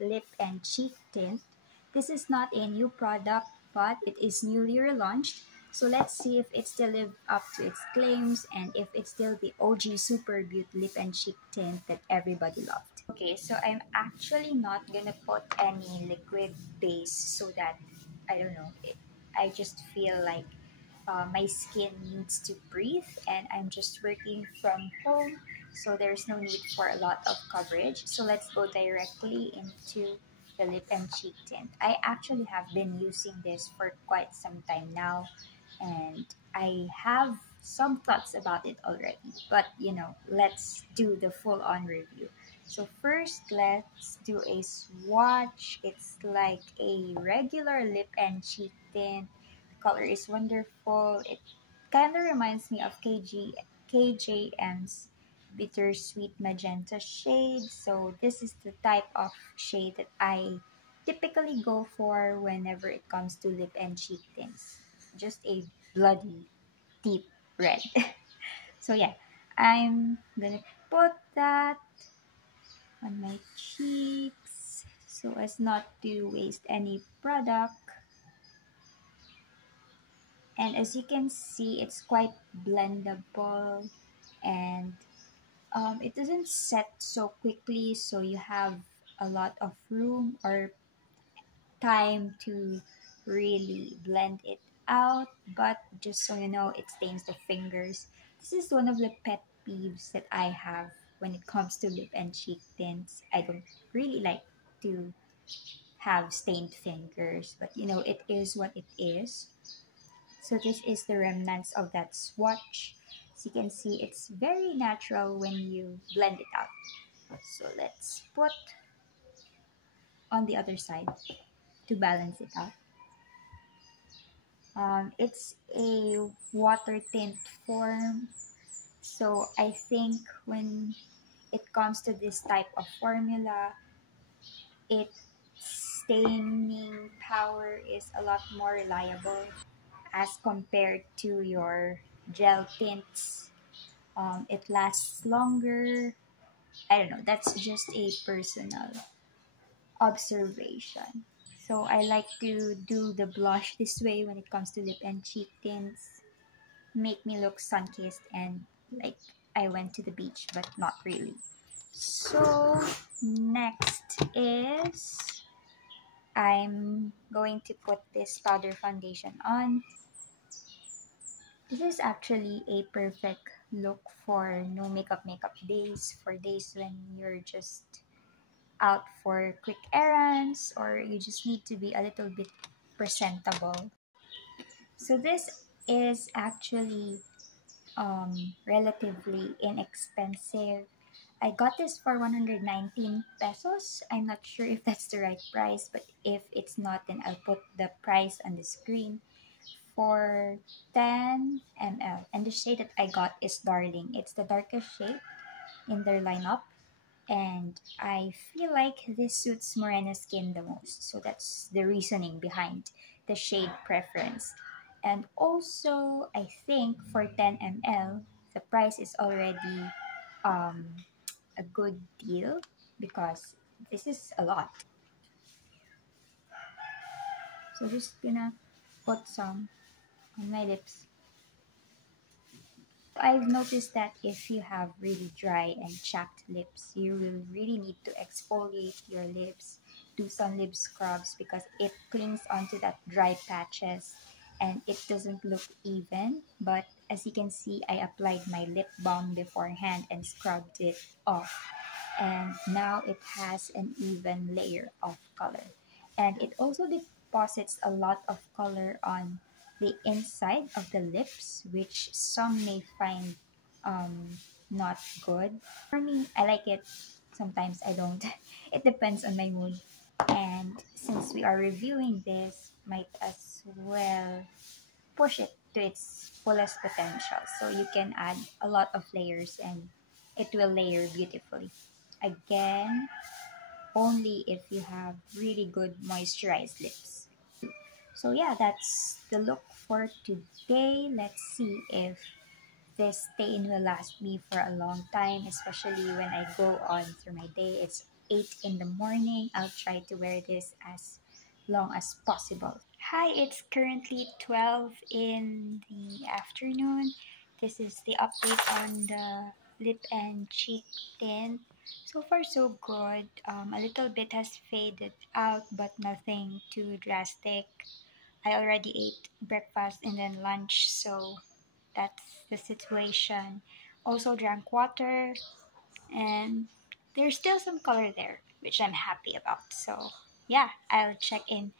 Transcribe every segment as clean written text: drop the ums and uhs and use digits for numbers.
Lip and Cheek Tint. This is not a new product, but it is newly relaunched. So let's see if it still lives up to its claims and if it's still the OG Super Beaute Lip and Cheek Tint that everybody loved. Okay, so I'm actually not gonna put any liquid base so that, I don't know, I just feel like my skin needs to breathe, and I'm just working from home, so there's no need for a lot of coverage. So let's go directly into the lip and cheek tint. I actually have been using this for quite some time now, and I have some thoughts about it already, but let's do the full-on review. So first, let's do a swatch. It's like a regular lip and cheek tint. Color is wonderful. It kind of reminds me of KJM's bittersweet magenta shade. So this is the type of shade that I typically go for whenever it comes to lip and cheek tints. Just a bloody deep red. So yeah, I'm gonna put that on my cheeks so as not to waste any product. And as you can see, it's quite blendable, and it doesn't set so quickly, so you have a lot of room or time to really blend it out. But just so you know, it stains the fingers. This is one of the pet peeves that I have when it comes to lip and cheek tints. I don't really like to have stained fingers, but it is what it is. So this is the remnants of that swatch. As you can see, it's very natural when you blend it out. So let's put on the other side to balance it out. It's a water tint form. So I think when it comes to this type of formula, its staining power is a lot more reliable as compared to your gel tints. It lasts longer. I don't know. That's just a personal observation. So I like to do the blush this way when it comes to lip and cheek tints. Make me look sun-kissed and like I went to the beach, but not really. So next is I'm going to put this powder foundation on. This is actually a perfect look for no makeup days, for days when you're just out for quick errands or you just need to be a little bit presentable. So this is actually relatively inexpensive. I got this for 119 pesos. I'm not sure if that's the right price, but if it's not, then I'll put the price on the screen. For 10 ml, and the shade that I got is Darling. It's the darkest shade in their lineup, and I feel like this suits morena skin the most, so that's the reasoning behind the shade preference. And also, I think for 10 ml, the price is already um, a good deal because this is a lot. So just gonna put some on my lips. I've noticed that if you have really dry and chapped lips, you will really need to exfoliate your lips, do some lip scrubs because it clings onto that dry patches and it doesn't look even. But as you can see, I applied my lip balm beforehand and scrubbed it off. And now it has an even layer of color. And it also deposits a lot of color on the inside of the lips, which some may find not good. For me, I like it. Sometimes I don't. It depends on my mood. And since we are reviewing this, might as well push it to its fullest potential. So you can add a lot of layers and it will layer beautifully. Again, only if you have really good moisturized lips. So yeah, that's the look for today. Let's see if this stain will last me for a long time, especially when I go on through my day. It's 8 in the morning. I'll try to wear this as long as possible. Hi, it's currently 12 in the afternoon. This is the update on the lip and cheek tint. So far so good. A little bit has faded out but nothing too drastic. I already ate breakfast and then lunch, so that's the situation. Also drank water, and there's still some color there, which I'm happy about. So yeah, I'll check in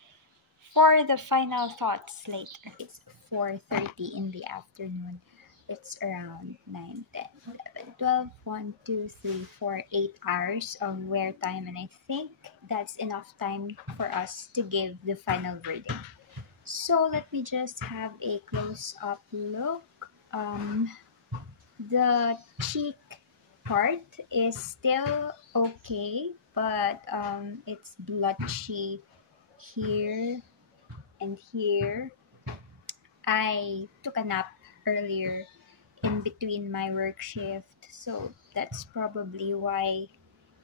for the final thoughts later. It's 4:30 in the afternoon. It's around 9, 10, 11, 12, 1, 2, 3, 4, 8 hours of wear time, and I think that's enough time for us to give the final verdict. So let me just have a close-up look. The cheek part is still okay, but it's blotchy here and here. I took a nap earlier in between my work shift, so that's probably why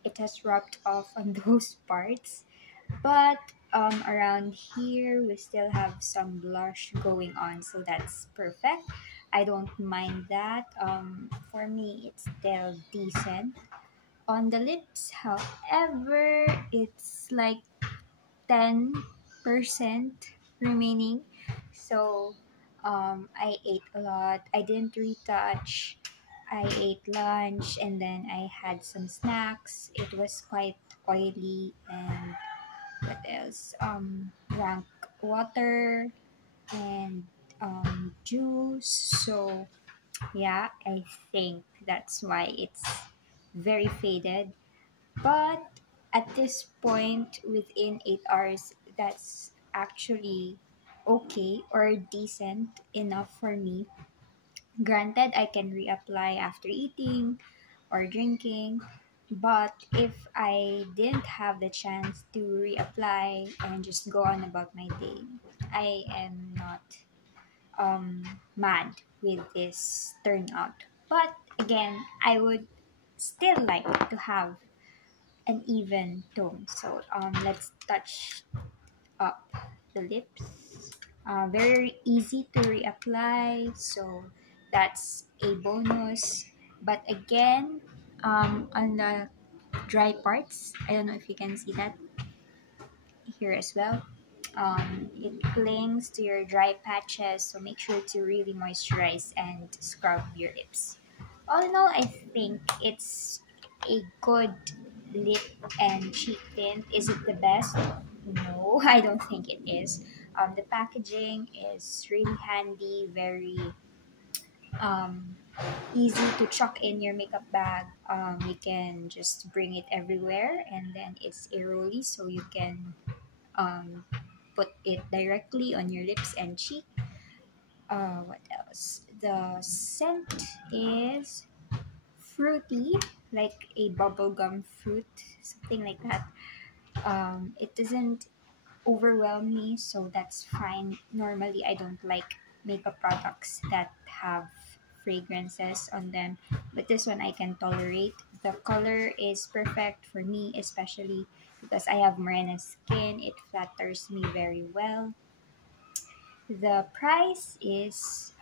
it has rubbed off on those parts. But around here, we still have some blush going on, so that's perfect. I don't mind that. For me, it's still decent. On the lips, however, it's like 10% remaining. So I ate a lot. I didn't retouch. I ate lunch and then I had some snacks. It was quite oily, and what else? Drank water and juice. So yeah, I think that's why it's very faded. But at this point, within 8 hours, that's actually okay or decent enough for me. Granted, I can reapply after eating or drinking, but if I didn't have the chance to reapply and just go on about my day, I am not mad with this turnout. But again, I would still like to have an even tone. So let's touch up the lips. Very easy to reapply, so that's a bonus. But again, on the dry parts, I don't know if you can see that here as well. It clings to your dry patches, so make sure to really moisturize and scrub your lips. All in all, I think it's a good lip and cheek tint. Is it the best? No, I don't think it is. The packaging is really handy, very um, easy to chuck in your makeup bag. You can just bring it everywhere, and then it's a rolly, so you can um, put it directly on your lips and cheek. What else? The scent is fruity, like a bubblegum fruit, something like that. It doesn't overwhelm me, so that's fine. Normally, I don't like makeup products that have fragrances on them, but this one I can tolerate. The color is perfect for me, especially because I have morena skin. It flatters me very well. The price is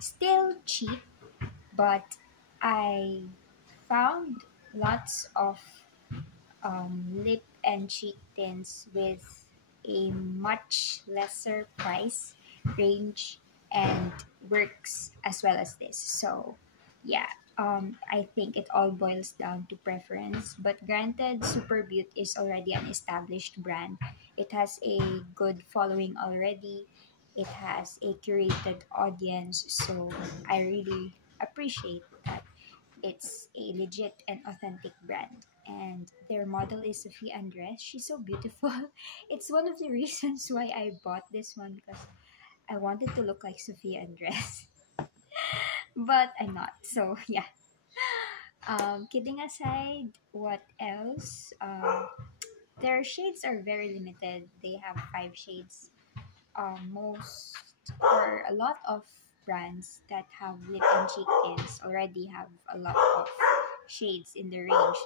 still cheap, but I found lots of lip and cheek tints with a much lesser price range and works as well as this. So, yeah, I think it all boils down to preference. But granted, Super Beaute is already an established brand. It has a good following already. It has a curated audience. So, I really appreciate that it's a legit and authentic brand. And their model is Sophie Andres. She's so beautiful. It's one of the reasons why I bought this one because I wanted to look like Sophie Andres. But I'm not. So yeah. Kidding aside, what else? Their shades are very limited. They have 5 shades. Most or a lot of brands that have lip and cheek tints already have a lot of shades in the range.